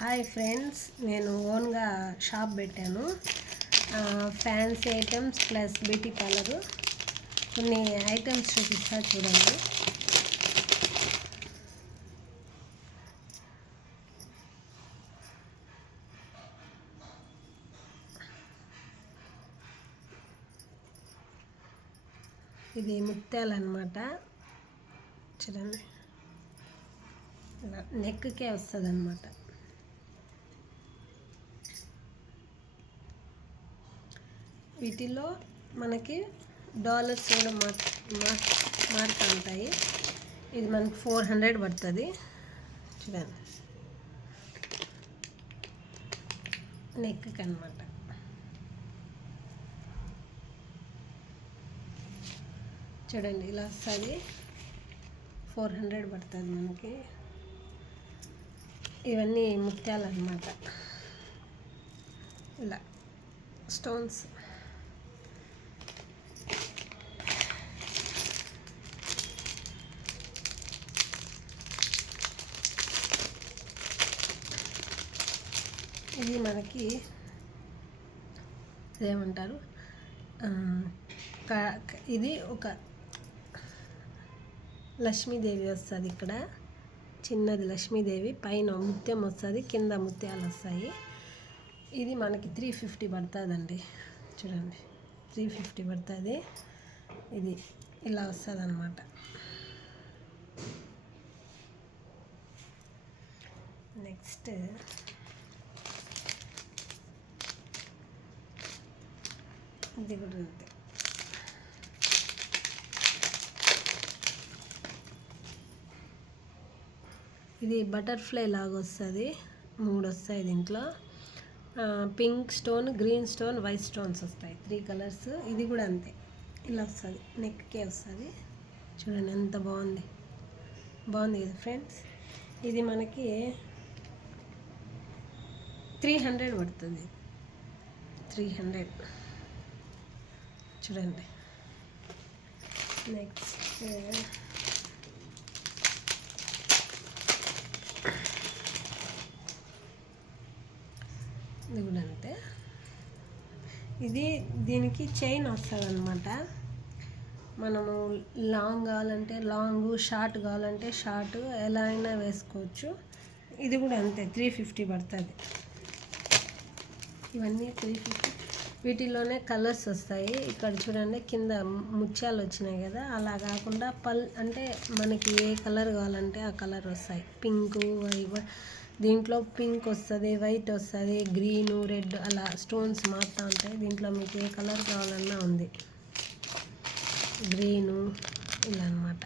Hi friends, నేను ఓన్గా shop పెట్టాను. Fancy items plus beauty parlour. కొన్ని ఐటమ్స్ చూపిస్తా చూడండి. ఇది ముత్యాలు అన్నమాట. చూడండి, నెక్కే వస్తుంది అన్నమాట. వీటిలో మనకి డాలర్స్ కూడా మారుతూ ఉంటాయి. ఇది మనకి 400 పడుతుంది. చూడండి, నెక్కి అన్నమాట. చూడండి, ఇలా వస్తుంది. 400 పడుతుంది మనకి. ఇవన్నీ ముత్యాలు అన్నమాట. ఇలా స్టోన్స్. ఇది మనకి ఏమంటారు, ఇది ఒక లక్ష్మీదేవి వస్తుంది. ఇక్కడ చిన్నది లక్ష్మీదేవి, పైన ముత్యం వస్తుంది, కింద ముత్యాలు వస్తాయి. ఇది మనకి 350 పడుతుందండి. చూడండి, 350 పడుతుంది. ఇది ఇలా వస్తుంది అన్నమాట. నెక్స్ట్ ఇది కూడా అంతే. ఇది బటర్ఫ్లై లాగా వస్తుంది. 3 వస్తాయి దీంట్లో. Pink stone, green stone, white stones వస్తాయి. 3 కలర్స్. ఇది కూడా అంతే, ఇలా వస్తుంది. నెక్కే వస్తుంది. చూడండి ఎంత బాగుంది కదా ఫ్రెండ్స్. ఇది మనకి 300 పడుతుంది. 300. చూడండి. నెక్స్ట్ ఇది కూడా అంతే. దీనికి చైన్ వస్తుంది అన్నమాట. మనము లాంగ్ కావాలంటే లాంగ్, షార్ట్ కావాలంటే షార్ట్, ఎలా అయినా వేసుకోవచ్చు. ఇది కూడా అంతే, 350 పడుతుంది. ఇవన్నీ 350. వీటిలోనే కలర్స్ వస్తాయి. ఇక్కడ చూడండి, కింద ముత్యాలు వచ్చినాయి కదా, అలా కాకుండా అంటే మనకి ఏ కలర్ కావాలంటే ఆ కలర్ వస్తాయి. పింకు, దీంట్లో పింక్ వస్తుంది, వైట్ వస్తుంది, గ్రీను, రెడ్, అలా స్టోన్స్ మారుతూ ఉంటాయి. దీంట్లో మీకు ఏ కలర్ కావాలన్నా ఉంది. గ్రీను ఇలా అన్నమాట.